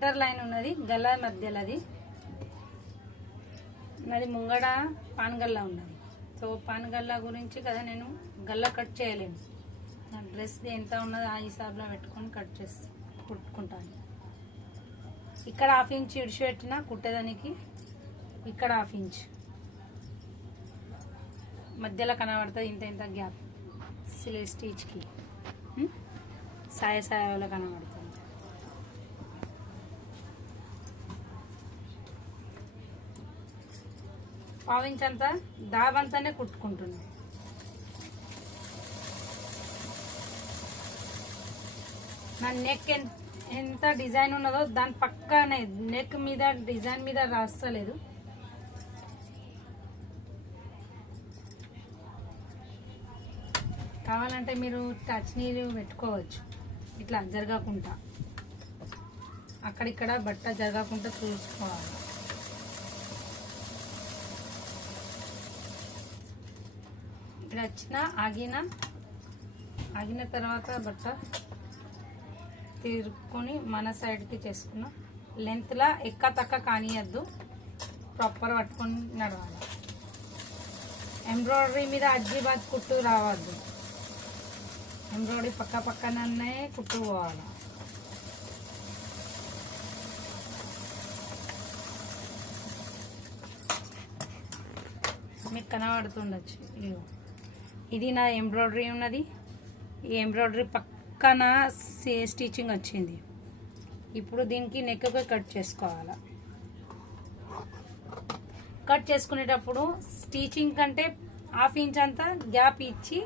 Centre line ఉన్నది గల్ల మధ్యలో, అది నాది ముంగడ పాన్గల్లా ఉన్నది. సో పాన్గల్లా గురించి కదా నేను గల్లా కట్ చేయలేను. నా డ్రెస్ ఎంత ఉన్నదో ఆ హిసాబ్లో పెట్టుకొని కట్ చేసి కుట్టుకుంటాను. ఇక్కడ 1/2 ఇంచ్ ఇడిచి పెట్టిన కుట్టేదానికి, ఇక్కడ 1/2 ఇంచ్ మధ్యలో కనబడుతుంది. ఇంత ఇంత గ్యాప్ సిలే స్టిచ్కి సాయలో కనబడుతుంది. పావించ్ అంతా దాబంతానే కుట్టుకుంటున్నాను. నా నెక్ ఎంత డిజైన్ ఉన్నదో దాని పక్కనే నెక్ మీద డిజైన్ మీద రాస్తలేదు. కావాలంటే మీరు టచ్ నీళ్ళు పెట్టుకోవచ్చు, ఇట్లా జరగకుండా అక్కడిక్కడ బట్ట జరగకుండా చూసుకోవాలి. ఇక్కడ వచ్చిన ఆగిన తర్వాత బట్ట తిరుక్కొని మన సైడ్కి చేసుకున్నాం. లెంత్లా ఎక్క తక్క కానియద్దు, ప్రాపర్ పట్టుకొని నడవాలి. ఎంబ్రాయిడరీ మీద అజ్జీబాద్ కుట్టు రావద్దు, ఎంబ్రాయిడరీ పక్కనే కుట్టు పోవాలి. మీకు కనబడుతుండొచ్చు. ఇది నా ఎంబ్రాయిడరీ ఉన్నది. ఈ ఎంబ్రాయిడరీ పక్కన స్టిచ్చింగ్ వచ్చింది. ఇప్పుడు దీనికి నెక్కి కట్ చేసుకోవాలి. కట్ చేసుకునేటప్పుడు స్టిచ్చింగ్ కంటే 1/2 ఇంచ్ అంతా గ్యాప్ ఇచ్చి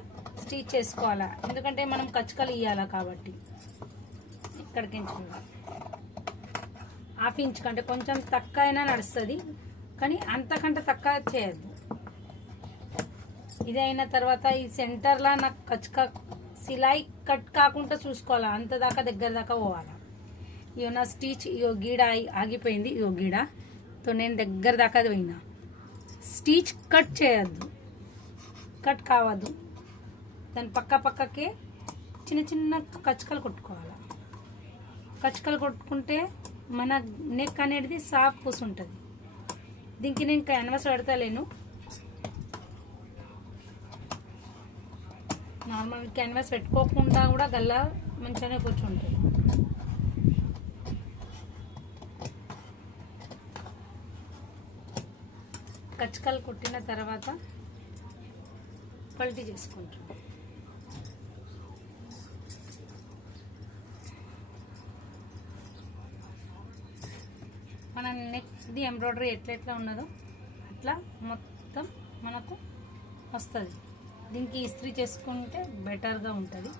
స్టిచ్ చేసుకోవాలి. ఎందుకంటే మనం కచ్చుకలు ఇవ్వాలి కాబట్టి. ఇక్కడికి 1/2 ఇంచ్ కంటే కొంచెం తక్కువ అయినా నడుస్తుంది, కానీ అంతకంటే తక్కువ చేయద్దు. ఇది అయిన తర్వాత ఈ సెంటర్లో నాకు కచ్చుక సిలాయి కట్ కాకుండా చూసుకోవాలి. అంత దాకా దగ్గర దాకా పోవాలి. ఇగో నా స్టిచ్ ఇగో గీడ ఆగిపోయింది. ఇగో గీడతో నేను దగ్గర దాకా పోయినా. స్టిచ్ కట్ చేయొద్దు, కట్ కావద్దు. దాని పక్కకే చిన్న చిన్న కచ్చుకలు కొట్టుకోవాలి. కచ్చుకలు కొట్టుకుంటే మన నెక్ అనేది సాఫ్ కూసుంటుంది. దీనికి నేను క్యాన్వాస్ పెడతలేను, నార్మల్ క్యాన్వాస్ పెట్టుకోకుండా కూడా గల్లా మంచిగానే కూర్చుంటుంది. కచ్చుకలు కుట్టిన తర్వాత పల్టీ చేసుకుంటాం. మన నెక్ది ఎంబ్రాయిడరీ ఎట్లా ఉన్నదో అట్లా మొత్తం మనకు వస్తుంది. దీనికి ఇస్త్రీ చేసుకుంటే బెటర్గా ఉంటుంది.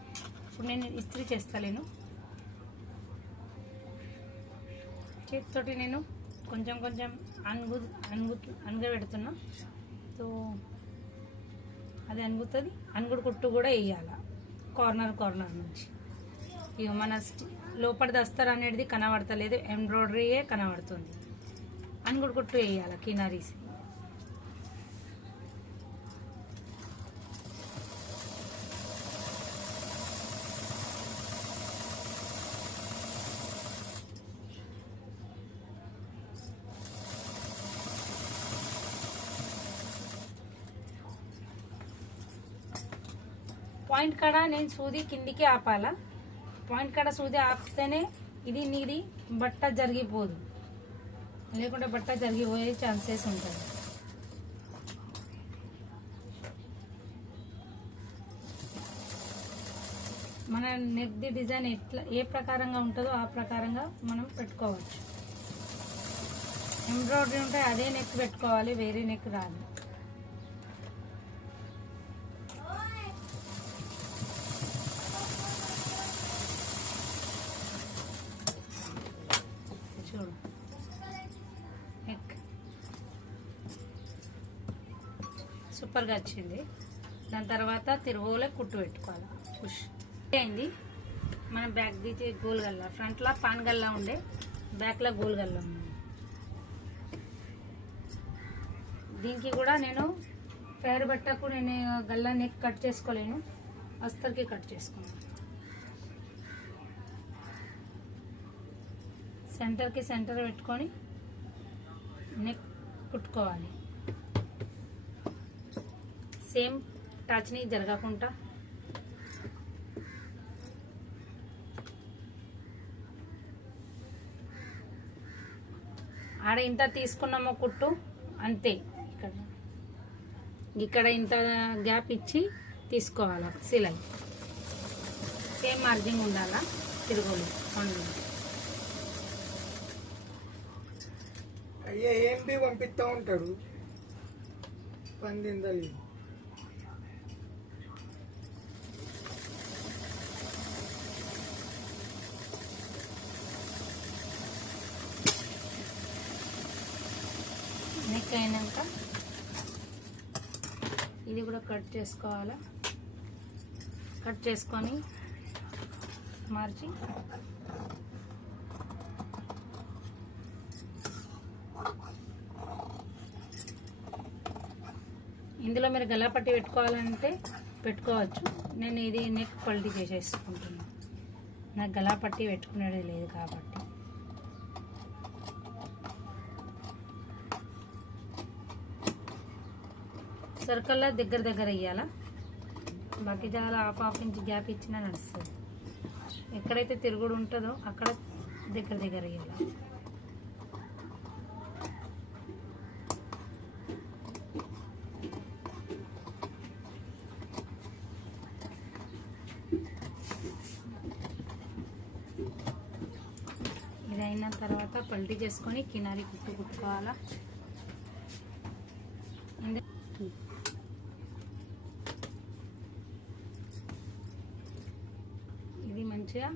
ఇప్పుడు నేను ఇస్త్రీ చేస్తలేను, చేతితోటి నేను కొంచెం అనగబెడుతున్నా. సో అది అనుగుతుంది. అనుగుడు కుట్టు కూడా వేయాలి కార్నర్ నుంచి. ఇక మన లోపల దస్తర్ అనేది కనబడతలేదు, ఎంబ్రాయిడరీయే కనబడుతుంది. అనుగుడు కుట్టు వేయాలి కినారీసి. పాయింట్ కాడ నేను సూది కిందికి ఆపాలా. పాయింట్ కాడ సూది ఆపితేనే ఇది నీది బట్ట జరిగిపోదు, లేకుంటే బట్ట జరిగిపోయే ఛాన్సెస్ ఉంటాయి. మన నెక్ది డిజైన్ ఏ ప్రకారంగా ఉంటుందో ఆ ప్రకారంగా మనం పెట్టుకోవచ్చు. ఎంబ్రాయిడరీ ఉంటే అదే నెక్ పెట్టుకోవాలి, వేరే నెక్ రాదు. చూడు నెక్ సూపర్గా వచ్చింది. దాని తర్వాత తిరుగులే కుట్టు పెట్టుకోవాలి. పుష్ అయింది. మన బ్యాక్ దిగి గోల్ గల్లా, ఫ్రంట్లో పాన్ గల్లా ఉండే, బ్యాక్లో గోల్ గల్లా ఉంది. దీనికి కూడా నేను పేరు బట్టకు నేను గల్లా నెక్ కట్ చేసుకోలేను, అస్తర్కి కట్ చేసుకున్నాను. సెంటర్కి సెంటర్ పెట్టుకొని నెక్ కుట్టుకోవాలి. సేమ్ టచ్ని జరగకుండా ఆడ ఇంత తీసుకున్నామో కుట్టు అంతే, ఇక్కడ ఇంత గ్యాప్ ఇచ్చి తీసుకోవాలి సిలై. సేమ్ మార్జింగ్ ఉండాలా, తిరుగులు అయ్యా ఏంటి పంపిస్తా ఉంటాడు పందిందలి. నెక్ అయినాక ఇది కూడా కట్ చేసుకోవాలా. కట్ చేసుకొని మార్చి ఇందులో మీరు గల్లాపట్టి పెట్టుకోవాలంటే పెట్టుకోవచ్చు. నేను ఇది నెక్ పల్టీ చేసేసుకుంటున్నాను, నాకు గల్లాపట్టి పెట్టుకునేది లేదు కాబట్టి. సర్కిల్లో దగ్గర దగ్గర ఇవ్వాలా, బాకీ చాలా హాఫ్ ఇంచ్ గ్యాప్ ఇచ్చినా నడుస్తుంది. ఎక్కడైతే తిరుగుడు ఉంటుందో అక్కడ దగ్గర దగ్గర ఇవ్వాలి. ఇది అయిన తర్వాత పల్టీ చేసుకొని కినారి కుట్టుకోవాలా. ఇది మంచిగా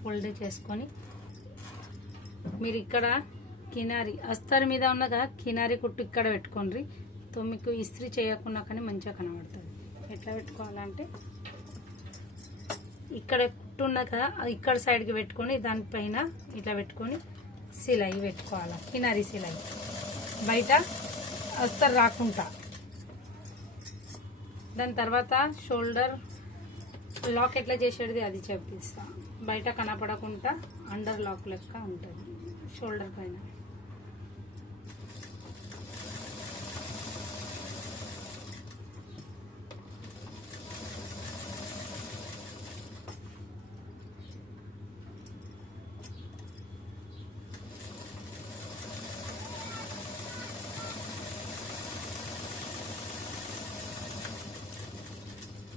ఫోల్డ్ చేసుకొని మీరు ఇక్కడ కినారి అస్తర్ మీద ఉన్నగా కినారి కుట్టు ఇక్కడ పెట్టుకోండి. తో మీకు ఇస్త్రీ చేయకుండా కానీ మంచిగా కనబడుతుంది. ఎట్లా పెట్టుకోవాలంటే ఇక్కడ కుట్టు ఉన్నగా ఇక్కడ సైడ్కి పెట్టుకొని దానిపైన ఇట్లా పెట్టుకొని సిలై పెట్టుకోవాలి. కినారి సిలై బయట అస్తర్ రాకుండా. దాని తర్వాత షోల్డర్ లాక్ ఎట్లా చేసేది అది చెప్పిస్తా. బయట కనపడకుండా అండర్ లాక్ లెక్క ఉంటుంది షోల్డర్ పైన.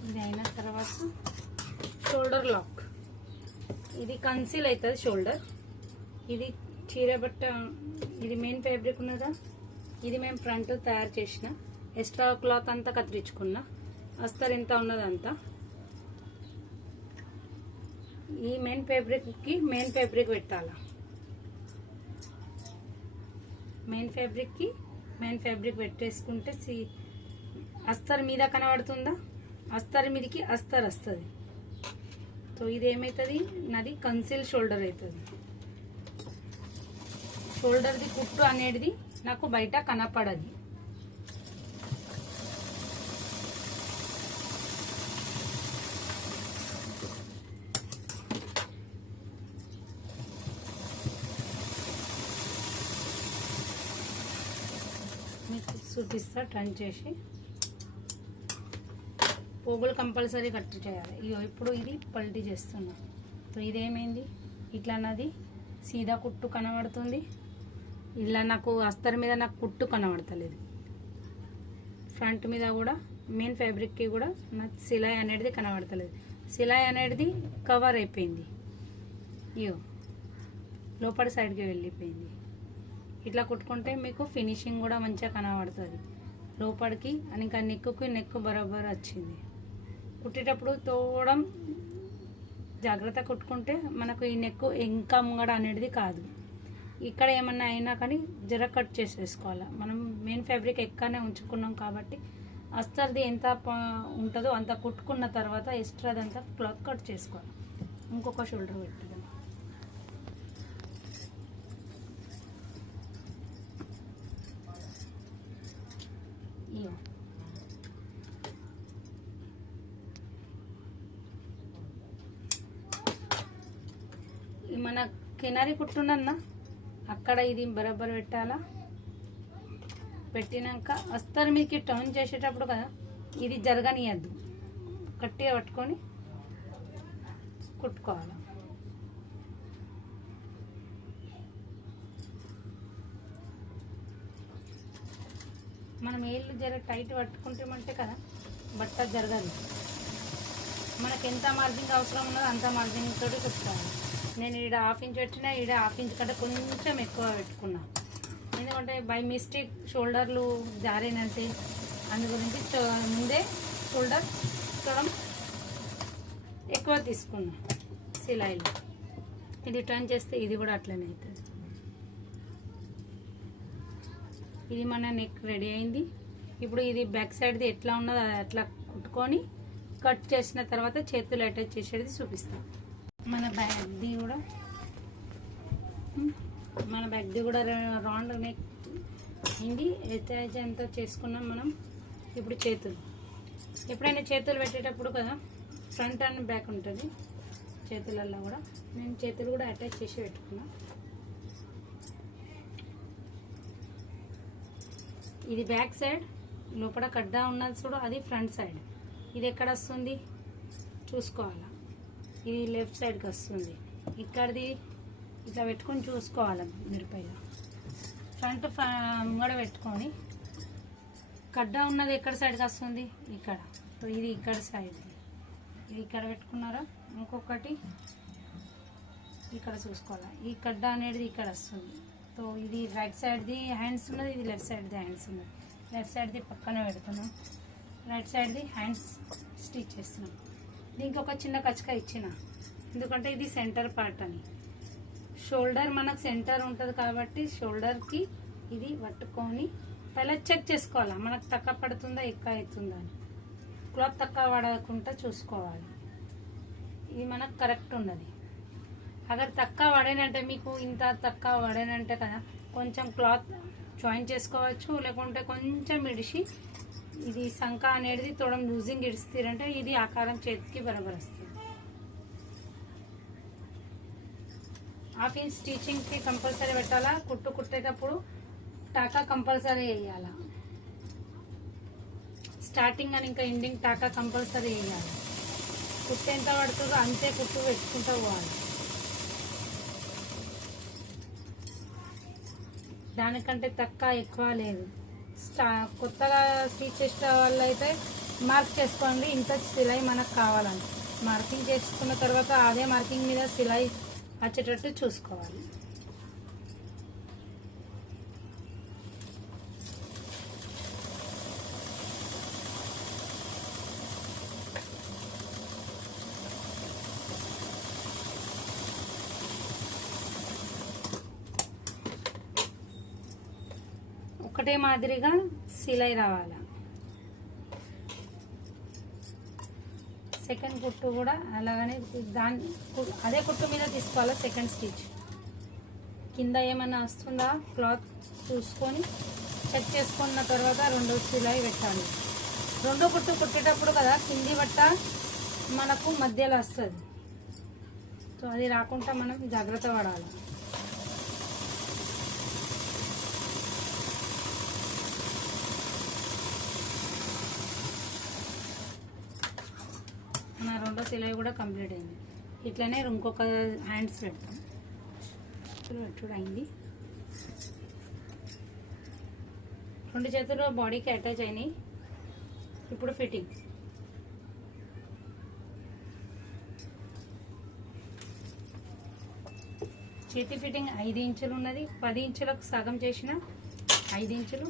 ఇది అయిన తర్వాత షోల్డర్ లాక్, ఇది కన్సీల్ అవుతుంది షోల్డర్. ఇది చీర బట్ట, ఇది మెయిన్ ఫ్యాబ్రిక్ ఉన్నదా, ఇది మేము ఫ్రంట్ తయారు చేసిన. ఎక్స్ట్రా క్లాత్ అంతా కత్తిరించుకున్నా. అస్తర్ ఎంత ఉన్నదంతా ఈ మెయిన్ ఫ్యాబ్రిక్కి మెయిన్ ఫ్యాబ్రిక్ పెట్టాలా. మెయిన్ ఫ్యాబ్రిక్కి మెయిన్ ఫ్యాబ్రిక్ పెట్టేసుకుంటే అస్తర్ మీద కనబడుతుందా, అస్తర్ మీదకి అస్తర్ వస్తుంది. సో ఇది ఏమవుతుంది, నాది కన్సిల్ షోల్డర్ అవుతుంది. షోల్డర్ది కుట్టు అనేది నాకు బయట కనపడది. మీకు చూపిస్తా టర్న్ చేసి. పోగులు కంపల్సరీ కట్ చేయాలి. ఇగో ఇప్పుడు ఇది పల్టీ చేస్తున్నా. సో ఇదేమైంది, ఇట్లా నాది సీదా కుట్టు కనబడుతుంది. ఇలా నాకు అస్తర్ మీద నాకు కుట్టు కనబడతలేదు. ఫ్రంట్ మీద కూడా మెయిన్ ఫ్యాబ్రిక్కి కూడా నాకు సిలాయి అనేది కనబడతలేదు. సిలాయి అనేది కవర్ అయిపోయింది. ఇయో లోపల సైడ్కి వెళ్ళిపోయింది. ఇట్లా కుట్టుకుంటే మీకు ఫినిషింగ్ కూడా మంచిగా కనబడుతుంది లోపలికి. ఇంకా నెక్కుకి నెక్ బరాబర్ వచ్చింది. కుట్టేటప్పుడు తోవడం జాగ్రత్త కుట్టుకుంటే మనకు ఈ నెక్ ఇంకా ముంగడ అనేది కాదు. ఇక్కడ ఏమన్నా అయినా కానీ జర కట్ చేసేసుకోవాలి. మనం మెయిన్ ఫ్యాబ్రిక్ ఎక్కడనే ఉంచుకున్నాం కాబట్టి అస్తర్ది ఎంత ఉంటుందో అంత కుట్టుకున్న తర్వాత ఎక్స్ట్రాదంతా క్లాత్ కట్ చేసుకోవాలి. ఇంకొక షోల్డర్ పెట్టుదాం. ఇయో మన కినారి కుట్టున్నా అక్కడ ఇది బరాబర్ పెట్టాలా. పెట్టినాక వస్తారు మీకు టర్న్ చేసేటప్పుడు కదా, ఇది జరగనియద్దు, గట్టిగా పట్టుకొని కుట్టుకోవాలి. మనం ఏళ్ళు జర టైట్ పట్టుకుంటామంటే కదా బట్ట జరగదు. మనకు ఎంత మార్జింగ్ అవసరం ఉన్నదో అంత మార్జింగ్ తోటి కుట్టుకోవాలి. నేను ఈడ 1/2 ఇంచ్ పెట్టినా, ఈడ 1/2 ఇంచ్ కంటే కొంచెం ఎక్కువ పెట్టుకున్నా, ఎందుకంటే బై మిస్టేక్ షోల్డర్లు జారినంటే అందు గురించి ముందే షోల్డర్ చూడడం ఎక్కువ తీసుకున్నా సిలాయిలో. ఇది టర్న్ చేస్తే ఇది కూడా అట్లనే అవుతుంది. ఇది మన నెక్ రెడీ అయింది. ఇప్పుడు ఇది బ్యాక్ సైడ్ది ఎట్లా ఉన్నదో అది అట్లా కుట్టుకొని కట్ చేసిన తర్వాత చేతులు అటాచ్ చేసేది చూపిస్తాం. మన బ్యాగ్ది కూడా రౌండ్ నెక్ అయింది. అటాచ్ అంతా చేసుకున్నాం మనం. ఇప్పుడు చేతులు, ఎప్పుడైనా చేతులు పెట్టేటప్పుడు కదా ఫ్రంట్ అండ్ బ్యాక్ ఉంటుంది చేతులల్లో కూడా. నేను చేతులు కూడా అటాచ్ చేసి పెట్టుకున్నా. ఇది బ్యాక్ సైడ్, లోపల కడ్డా ఉన్నది చూడు అది ఫ్రంట్ సైడ్. ఇది ఎక్కడ వస్తుంది చూసుకోవాలా. ఇది లెఫ్ట్ సైడ్కి వస్తుంది. ఇక్కడిది ఇట్లా పెట్టుకొని చూసుకోవాలి. మిరపైలో ఫ్రంట్ ముంగడ పెట్టుకొని కడ్డా ఉన్నది ఎక్కడ సైడ్కి వస్తుంది ఇక్కడ. సో ఇది ఇక్కడ సైడ్, ఇది ఇక్కడ పెట్టుకున్నారా. ఇంకొకటి ఇక్కడ చూసుకోవాలి. ఈ కడ్డా అనేది ఇక్కడ వస్తుంది. సో ఇది రైట్ సైడ్ది హ్యాండ్స్ ఉన్నది, ఇది లెఫ్ట్ సైడ్ది హ్యాండ్స్ ఉన్నది. లెఫ్ట్ సైడ్ది పక్కన పెడుతున్నాం, రైట్ సైడ్ది హ్యాండ్స్ స్టిచ్ చేస్తున్నాం. దీనికి ఒక చిన్న కచక ఇచ్చిన, ఎందుకంటే ఇది సెంటర్ పార్ట్ అని. షోల్డర్ మనకు సెంటర్ ఉంటుంది కాబట్టి షోల్డర్కి ఇది పట్టుకొని పైన చెక్ చేసుకోవాలి మనకు తక్కువ పడుతుందా ఎక్కువ అవుతుందా అని. క్లాత్ తక్కువ పడకుండా చూసుకోవాలి. ఇది మనకు కరెక్ట్ ఉన్నది. అగర్ తక్కువ పడేనంటే మీకు ఇంత తక్కువ పడేనంటే కదా కొంచెం క్లాత్ జాయిన్ చేసుకోవచ్చు, లేకుంటే కొంచెం ఇడిసి ఇది సంక అనేది తోడం లూజింగ్ ఇడిస్తారంటే ఇది ఆకారం చేతికి బరాబర్ వస్తుంది. 1/2 ఇంచ్ స్టిచింగ్కి కంపల్సరీ పెట్టాలా. కుట్టేటప్పుడు టాకా కంపల్సరీ వేయాలా. స్టార్టింగ్ అని ఇంకా ఎండింగ్ టాకా కంపల్సరీ వేయాలి. కుట్టు ఎంత పడుతుందో అంతే కుట్టు పెట్టుకుంటూ పోవాలి. దానికంటే తక్కువ ఎక్కువ లేదు. కొత్తగా స్టిచ్ చేసే వాళ్ళు అయితే మార్క్ చేసుకోండి ఇంత సిలై మనకు కావాలని. మార్కింగ్ చేసుకున్న తర్వాత అదే మార్కింగ్ మీద సిలై వచ్చేటట్టు చూసుకోవాలి. ఒకటే మాదిరిగా సిలై రావాలా. సెకండ్ కుట్టు కూడా అలాగనే అదే కుట్టు మీద తీసుకోవాలా. సెకండ్ స్టిచ్ కింద ఏమైనా వస్తుందా క్లాత్ చూసుకొని చెక్ చేసుకున్న తర్వాత రెండో సిలై పెట్టాలి. రెండో కుట్టు కుట్టేటప్పుడు కదా కింది బట్ట మనకు మధ్యలో వస్తుంది. సో అది రాకుండా మనం జాగ్రత్త పడాలి. నా రెండో సిలై కూడా కంప్లీట్ అయింది. ఇట్లనే ఇంకొక హ్యాండ్స్ పెడతాం. చూడు అయింది. రెండు చేతులు బాడీకి అటాచ్ అయినాయి. ఇప్పుడు ఫిట్టింగ్. చేతి ఫిట్టింగ్ 5 ఇంచులు ఉన్నది. 10 ఇంచులకు సగం చేసిన 5 ఇంచులు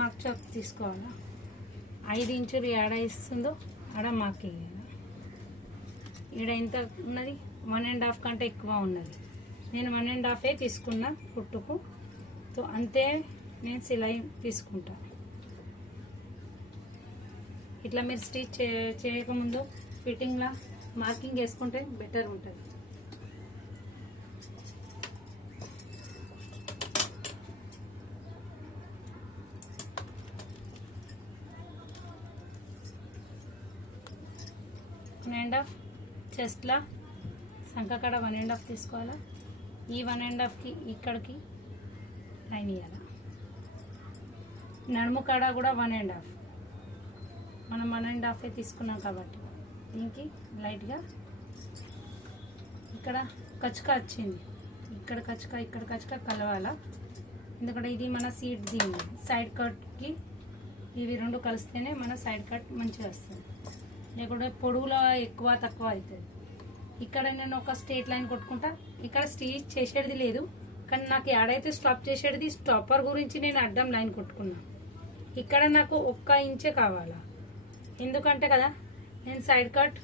మార్క్ చాక్ తీసుకోవాలా. 5 ఇంచులు ఏడ ఇస్తుందో ఆడ మాకు ఈడ ఎంత ఉన్నది 1.5 కంటే ఎక్కువ ఉన్నది. నేను 1.5 తీసుకున్నా కుట్టుకు. సో అంతే నేను సిలై తీసుకుంటా. ఇట్లా మీరు స్టిచ్ చేయకముందు ఫిట్టింగ్లా మార్కింగ్ వేసుకుంటే బెటర్ ఉంటుంది. అండ్ చెస్ట్లా సంఖ కాడ 1.5 తీసుకోవాలా. ఈ 1.5కి ఇక్కడికి లైన్ ఇవ్వాలి. నడుము కాడ కూడా 1.5 మనం 1.5 తీసుకున్నాం కాబట్టి దీనికి లైట్గా ఇక్కడ కచ్కా వచ్చింది, ఇక్కడ కచ్కా ఇక్కడ కచ్కా కలవాలా. ఎందుకంటే ఇది మన సీట్ దీన్ని సైడ్ కట్కి ఇవి రెండు కలిస్తేనే మన సైడ్ కట్ మంచిగా వస్తుంది, లేకుంటే పొడవులో ఎక్కువ తక్కువ అవుతుంది. ఇక్కడ నేను ఒక స్ట్రేట్ లైన్ కొట్టుకుంటా. ఇక్కడ స్టిచ్ చేసేది లేదు కానీ నాకు ఎడైతే స్టాప్ చేసేది స్టాపర్ గురించి నేను అడ్డం లైన్ కొట్టుకున్నా. ఇక్కడ నాకు 1 ఇంచే కావాలా, ఎందుకంటే కదా నేను సైడ్ కట్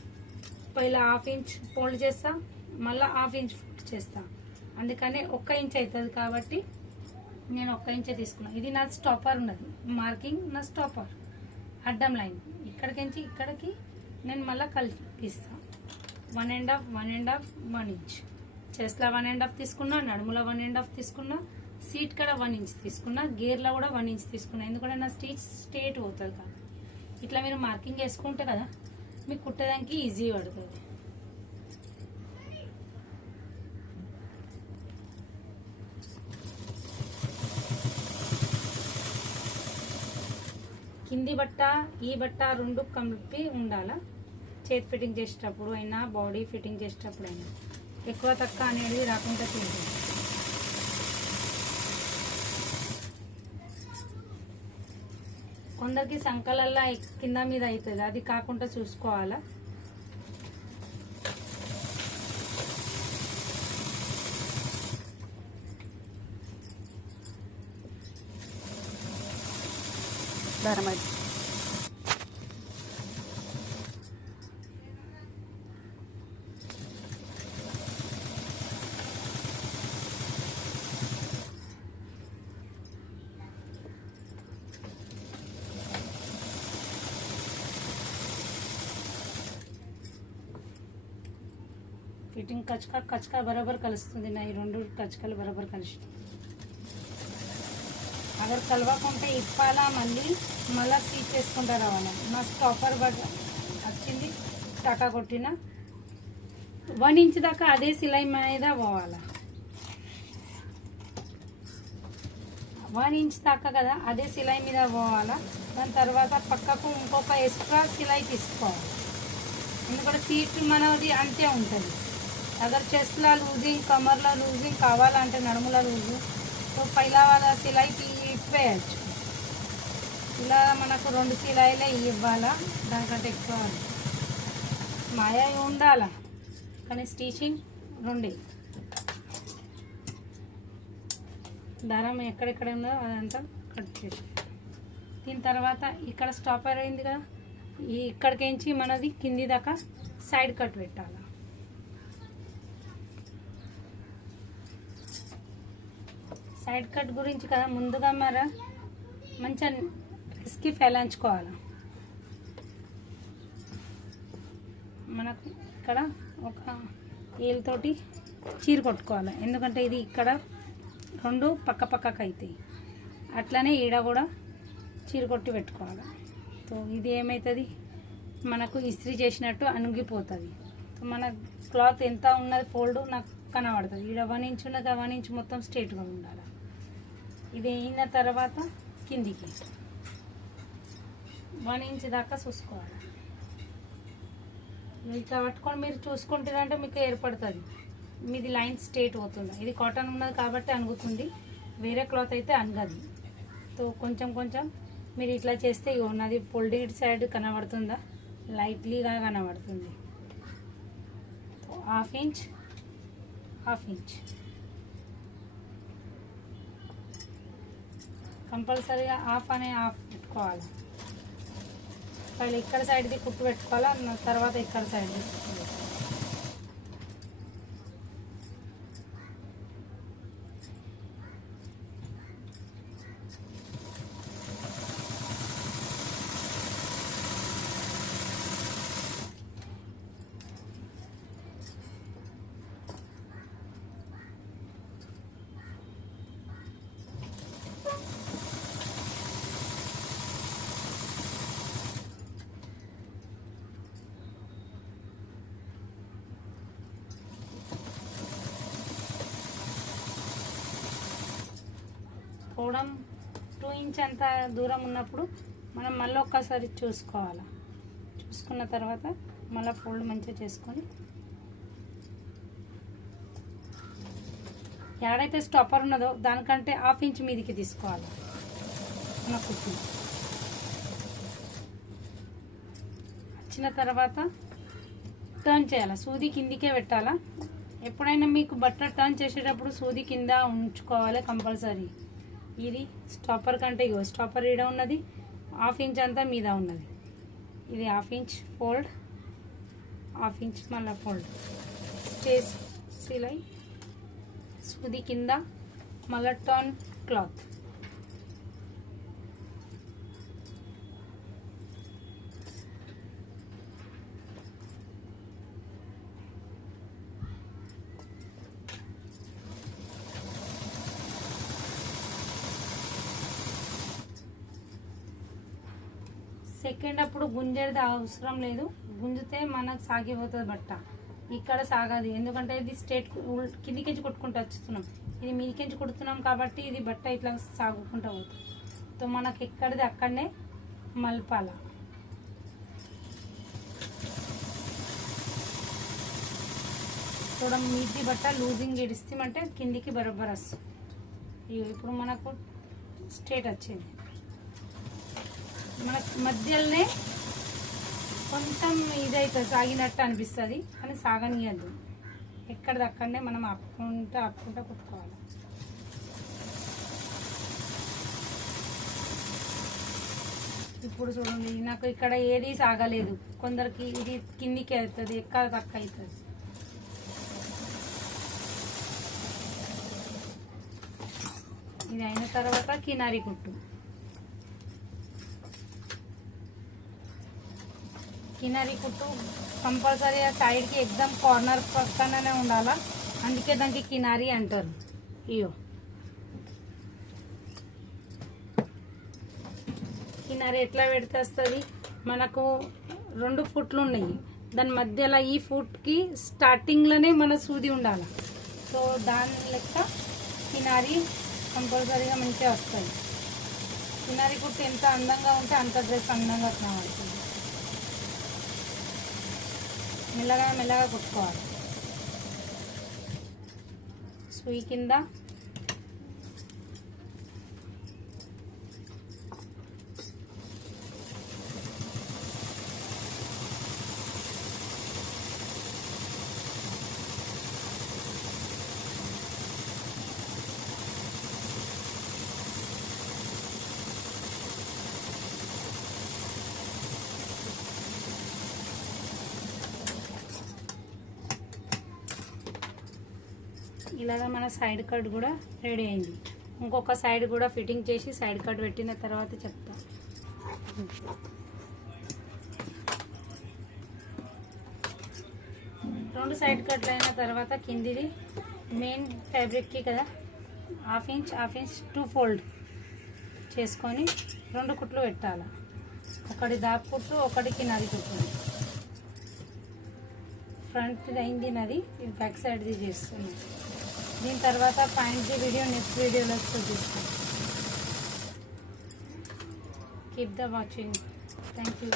పైలా 1/2 ఇంచ్ ఫోల్డ్ చేస్తా, మళ్ళీ 1/2 ఇంచ్ ఫోల్డ్ చేస్తా. అందుకని 1 ఇంచ్ అవుతుంది కాబట్టి నేను 1 ఇంచే తీసుకున్నాను. ఇది నా స్టాపర్ ఉన్నది, మార్కింగ్ నా స్టాపర్ అడ్డం లైన్. ఇక్కడికించి ఇక్కడికి నేను మళ్ళీ కలిపిస్తాను. 1.5 1.5 1 ఇంచ్ చెస్ట్లో 1.5 తీసుకున్నా, నడుములో 1.5 తీసుకున్నా, సీట్ కూడా 1 ఇంచ్ తీసుకున్నా, గేర్లో కూడా 1 ఇంచ్ తీసుకున్నా. ఎందుకంటే నా స్టిచ్ స్ట్రేట్ పోతుంది కాబట్టి. ఇట్లా మీరు మార్కింగ్ వేసుకుంటే కదా మీకు కుట్టడానికి ఈజీ పడుతుంది. కింది బట్ట ఈ బట్ట రెండు కలిపి ఉండాలా. చేతి ఫిట్టింగ్ చేసేటప్పుడు అయినా బాడీ ఫిట్టింగ్ చేసేటప్పుడు అయినా ఎక్కువ తక్కువ అనేది రాకుండా చూడండి. కొందరికి సంకలల్లా కింద మీద అవుతుంది, అది కాకుండా చూసుకోవాలా. ఫిట్టింగ్ కచ్కా బరాబర్ కలుస్తుంది. నా ఈ రెండు కచ్కలు బరాబర్ కలిసి అగర్ కలవకుంటే ఇప్పాలా, మళ్ళీ స్టిచ్ చేసుకుంటా రావాలా. నా స్టాపర్ వచ్చింది టకా కొట్టిన 1 ఇంచ్ దాకా అదే సిలై మీద పోవాలా. 1 ఇంచ్ దాకా కదా అదే సిలై మీద పోవాలా. దాని తర్వాత పక్కకు ఇంకొక ఎక్స్ట్రా సిలై తీసుకోవాలి, ఎందుకంటే సీట్ మనది అంతే ఉంటుంది. అగర్ చెస్ట్లో లూజింగ్, కమర్లో లూజింగ్ కావాలంటే నడుముల లూజు तो पहला वाला सिलाई ఇప్పేయచ్చు. ఇలా మనకు 2 సిలాయిలే ఇవ్వాలా, దానికంటే ఎక్కువ మాయా ఉండాలా. కానీ స్టిచింగ్ 2 దారం ఎక్కడెక్కడ ఉందో అదంతా కట్ చేసి దీని తర్వాత ఇక్కడ స్టాపర్ అయింది కదా, ఈ ఇక్కడికించి మనది కింది దాకా సైడ్ కట్ పెట్టాలి. సైడ్ కట్ గురించి కదా ముందుగా మంచిగా రిస్కి ఫెలాంచుకోవాలి. మనకు ఇక్కడ ఒక ఏలుతోటి చీర కొట్టుకోవాలి, ఎందుకంటే ఇది ఇక్కడ 2 పక్క పక్కకు అవుతాయి. అట్లనే ఈడ కూడా చీర కొట్టి పెట్టుకోవాలి. సో ఇది ఏమవుతుంది, మనకు ఇస్త్రీ చేసినట్టు అణిగిపోతుంది. సో మన క్లాత్ ఎంత ఉన్నది ఫోల్డ్ నాకు కనబడుతుంది. ఈడ 1 ఇంచ్ ఉన్నది, 1 ఇంచ్ మొత్తం స్ట్రేట్గా ఉండాలి. ఇది అయిన తర్వాత కిందికి 1 ఇంచ్ దాకా చూసుకోవాలి. ఇట్లా పట్టుకొని మీరు చూసుకుంటారంటే మీకు ఏర్పడుతుంది మీది లైన్ స్ట్రేట్ అవుతుంది. ఇది కాటన్ ఉన్నది కాబట్టి అణుగుతుంది, వేరే క్లాత్ అయితే అనగదు. సో కొంచెం కొంచెం మీరు ఇట్లా చేస్తే ఉన్నది ఫోల్డెడ్ సైడ్ కనబడుతుందా, లైట్లీగా కనబడుతుంది. సో 1/2 ఇంచ్ 1/2 ఇంచ్ కంపల్సరీగా 1/2 అనే 1/2 పెట్టుకోవాలి. పైన ఇక్కడ సైడ్ది కుట్టు పెట్టుకోవాలి, తర్వాత ఇక్కడ సైడ్ది. తోడం 2 ఇంచ్ అంత దూరం ఉన్నప్పుడు మనం మళ్ళీ ఒక్కసారి చూసుకోవాలి. చూసుకున్న తర్వాత మళ్ళీ ఫోల్డ్ మంచిగా చేసుకొని ఎక్కడైతే స్టాపర్ ఉన్నదో దానికంటే 1/2 ఇంచ్ మీదికి తీసుకోవాలి మన కుట్టు. వచ్చిన తర్వాత టర్న్ చేయాలి, సూది కిందికే పెట్టాలా. ఎప్పుడైనా మీకు బట్ట టర్న్ చేసేటప్పుడు సూది కింద ఉంచుకోవాలి కంపల్సరీ. ఇది స్టాపర్ కంటే ఇగో స్టాపర్ ఈడ ఉన్నది, 1/2 ఇంచ్ అంతా మీద ఉన్నది. ఇది 1/2 ఇంచ్ ఫోల్డ్, 1/2 ఇంచ్ మళ్ళీ ఫోల్డ్ చేసి సిలై సూది కింద మళ్ళీ టర్న్ క్లాత్. సెకండ్ అప్పుడు గుంజేది అవసరం లేదు, గుంజితే మనకు సాగిపోతుంది బట్ట. ఇక్కడ సాగదు, ఎందుకంటే ఇది స్ట్రేట్ కిందికించి కొట్టుకుంటూ వచ్చుతున్నాం, ఇది మీదికించి కుడుతున్నాం కాబట్టి ఇది బట్ట ఇట్లా సాగుకుంటూ పోతుంది. సో మనకు ఎక్కడిది అక్కడనే మలపాల. చూడ మీది బట్ట లూజింగ్ ఇడిస్తామంటే కిందికి బరోబర్ వస్తుంది. ఇప్పుడు మనకు స్ట్రేట్ వచ్చింది. మన మధ్యలోనే కొంచెం ఇదైతే సాగినట్టు అనిపిస్తుంది కానీ సాగనీయద్దు, ఎక్కడిది అక్కడనే మనం అప్పుకుంటా కుట్టుకోవాలి. ఇప్పుడు చూడండి నాకు ఇక్కడ ఏది సాగలేదు, కొందరికి ఇది కిందికి అవుతుంది, ఎక్కడ తక్కువ అవుతుంది. ఇది అయిన తర్వాత కినారి కుట్టు. కినారి కుట్టు కంపల్సరీ ఆ సైడ్కి ఎగ్జామ్ కార్నర్ పక్కననే ఉండాలా, అందుకే దానికి కినారి అంటారు. ఇయో కినారి ఎట్లా పెడితే వస్తుంది, మనకు 2 ఫుట్లు ఉన్నాయి, దాని మధ్యలో ఈ ఫుట్కి స్టార్టింగ్లోనే మన సూది ఉండాలి. సో దాని లెక్క కినారి కంపల్సరీగా మంచిగా వస్తుంది. కినారి కుట్టు ఎంత అందంగా ఉంటే అంత డ్రెస్ అందంగా కనబడుతుంది. మెల్లగా మెల్లగా కుట్టుకోవాలి. సూయి కింద ఇలాగా మన సైడ్ కట్ కూడా రెడీ అయింది. ఇంకొక సైడ్ కూడా ఫిట్టింగ్ చేసి సైడ్ కట్ పెట్టిన తర్వాత చెప్తా. 2 సైడ్ కట్లు అయిన తర్వాత కిందిది మెయిన్ ఫ్యాబ్రిక్కి కదా 1/2 ఇంచ్ 2 ఫోల్డ్ చేసుకొని 2 కుట్లు పెట్టాలి. ఒకటి దాపు కుట్టు, ఒకటి కినారి కుట్టు. ఫ్రంట్ అయింది నాది, ఇది బ్యాక్ సైడ్ది చేస్తుంది. దీని తర్వాత ప్యాంట్ది వీడియో నెక్స్ట్ వీడియోలో చూపిస్తాను. Keep the watching. Thank you.